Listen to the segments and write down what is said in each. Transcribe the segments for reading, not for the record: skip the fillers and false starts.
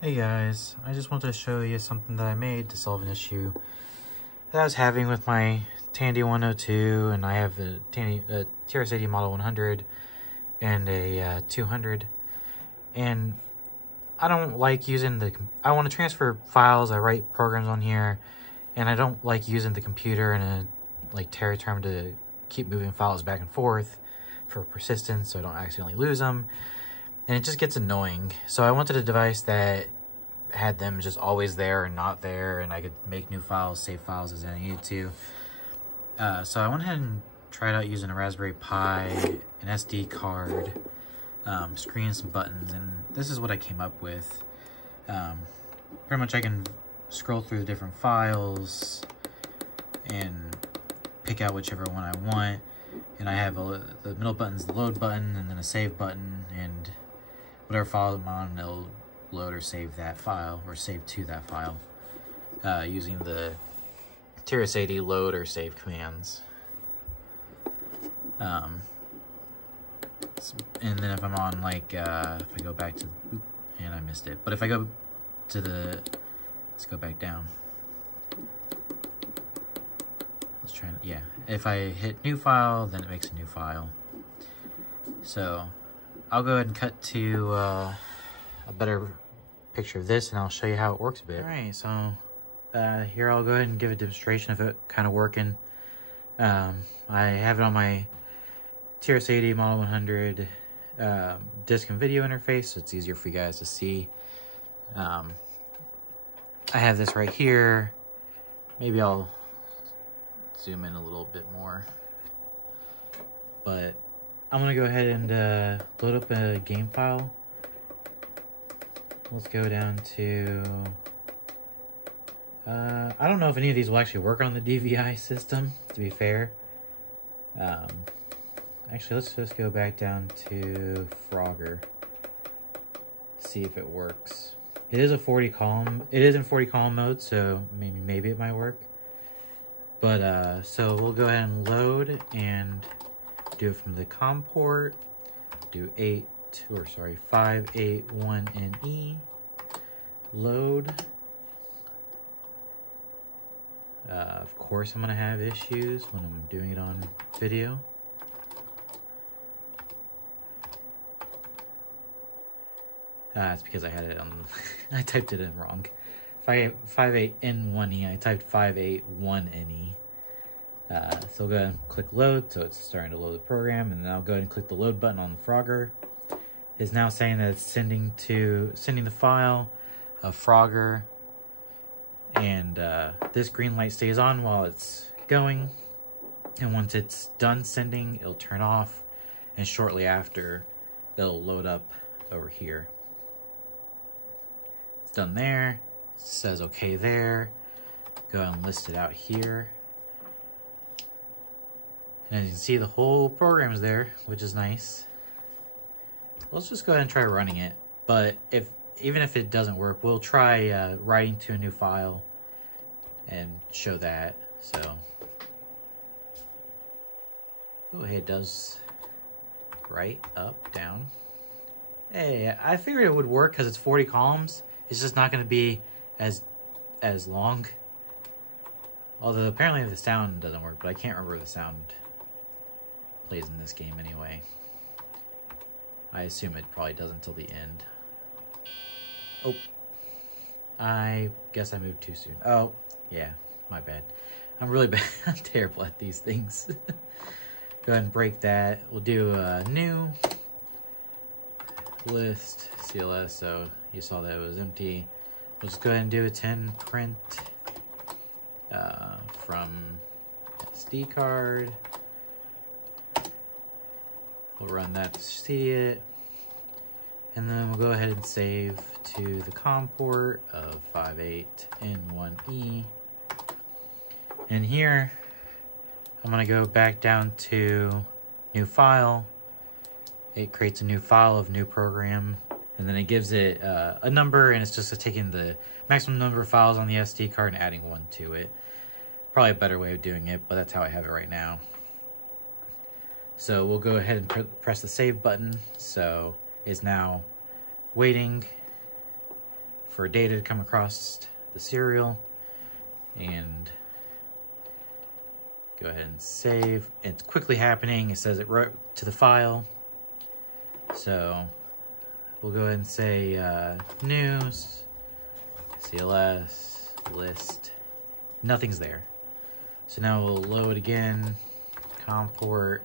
Hey guys, I just wanted to show you something that I made to solve an issue that I was having with my Tandy 102, and I have a TRS-80 model 100 and a 200, and I don't like using I want to transfer files, I write programs on here, and I don't like using the computer in a Terra term to keep moving files back and forth for persistence so I don't accidentally lose them. And it just gets annoying. So I wanted a device that had them just always there and not there, and I could make new files, save files as I needed to. So I went ahead and tried out using a Raspberry Pi, an SD card, screen, and some buttons, and this is what I came up with. Pretty much I can scroll through the different files and pick out whichever one I want. And I have the middle button's the load button, and then a save button, and whatever file I'm on, it'll load or save that file, or save to that file, using the TRS-80 load or save commands. And then if I'm on, if I go back to, and I missed it, but if I go to let's go back down. Let's try, yeah, if I hit new file, then it makes a new file. So I'll go ahead and cut to a better picture of this, and I'll show you how it works a bit. Alright, so here I'll go ahead and give a demonstration of it kind of working. I have it on my TRS-80 Model 100 disc and video interface, so it's easier for you guys to see. I have this right here. Maybe I'll zoom in a little bit more. But I'm going to go ahead and load up a game file. Let's go down to... I don't know if any of these will actually work on the DVI system, to be fair. Actually, let's just go back down to Frogger. See if it works. It is a 40 column. It is in 40 column mode, so maybe it might work. But so we'll go ahead and load and do it from the COM port. Do 581NE. Load. Of course, I'm gonna have issues when I'm doing it on video. It's because I had it on. I typed it in wrong. 58N1E. I typed 581NE. So I'll go ahead and click load, so it's starting to load the program, and then I'll go ahead and click the load button on the Frogger. It's now saying that it's sending the file of Frogger, and this green light stays on while it's going, and once it's done sending, it'll turn off, and shortly after, it'll load up over here. It's done there. It says okay there. Go ahead and list it out here. And as you can see, the whole program's there, which is nice. Let's just go ahead and try running it. But even if it doesn't work, we'll try writing to a new file and show that. So, oh, hey, it does right, up, down. Hey, I figured it would work because it's 40 columns. It's just not going to be as long. Although apparently the sound doesn't work, but I can't remember the sound plays in this game anyway. I assume it probably does until the end. Oh, I guess I moved too soon. Oh, yeah, my bad. I'm really bad. I'm terrible at these things. Go ahead and break that. We'll do a new list CLS, so you saw that it was empty. We'll just go ahead and do a 10 print from SD card. We'll run that to see it, and then we'll go ahead and save to the COM port of 58N1E. And here, I'm gonna go back down to new file. It creates a new file of new program, and then it gives it a number, and it's just taking the maximum number of files on the SD card and adding one to it. Probably a better way of doing it, but that's how I have it right now. So we'll go ahead and press the save button. So it's now waiting for data to come across the serial, and go ahead and save. It's quickly happening. It says it wrote to the file. So we'll go ahead and say news, CLS, list. Nothing's there. So now we'll load again. COM port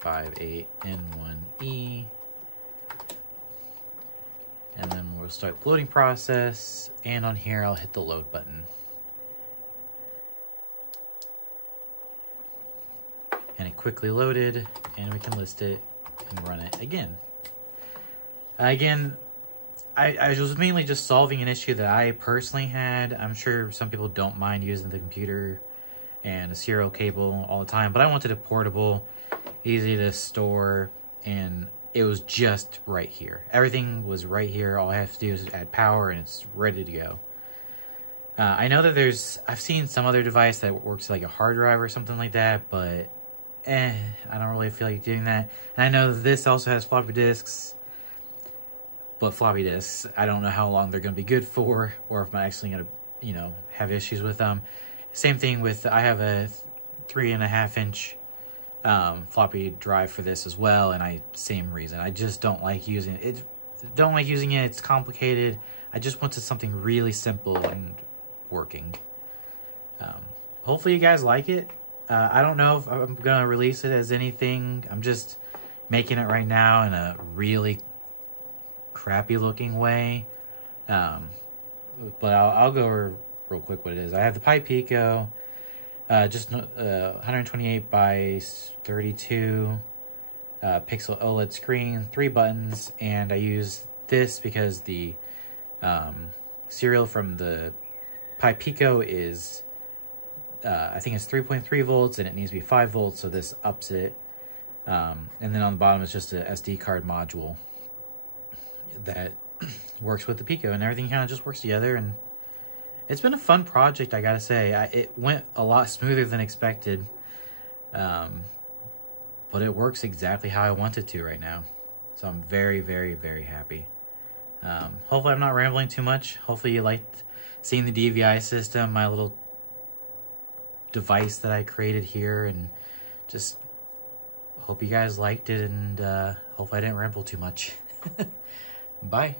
58N1E. And then we'll start the loading process. And on here, I'll hit the load button. And it quickly loaded, and we can list it and run it again. Again, I was mainly just solving an issue that I personally had. I'm sure some people don't mind using the computer and a serial cable all the time, but I wanted it portable, easy to store, and it was just right here. Everything was right here. All I have to do is add power, and it's ready to go. I know that I've seen some other device that works like a hard drive or something like that, but I don't really feel like doing that. And I know this also has floppy disks, but floppy disks, I don't know how long they're going to be good for, or if I'm actually going to, you know, have issues with them. Same thing with, I have a 3.5-inch floppy drive for this as well, and same reason. I just don't like using it. It's complicated. I just wanted something really simple and working. Hopefully you guys like it. I don't know if I'm going to release it as anything. I'm just making it right now in a really crappy looking way. But I'll go over real quick what it is. I have the Pico, just 128 by 32 pixel OLED screen, 3 buttons, and I use this because the serial from the Pico is I think it's 3.3 volts, and it needs to be 5 volts, so this ups it. And then on the bottom is just a SD card module that works with the Pico, and everything kind of just works together. And it's been a fun project, I gotta say. It went a lot smoother than expected, but it works exactly how I want it to right now. So I'm very, very, very happy. Hopefully I'm not rambling too much. Hopefully you liked seeing the DVI system, my little device that I created here, and just hope you guys liked it, and hope I didn't ramble too much. Bye.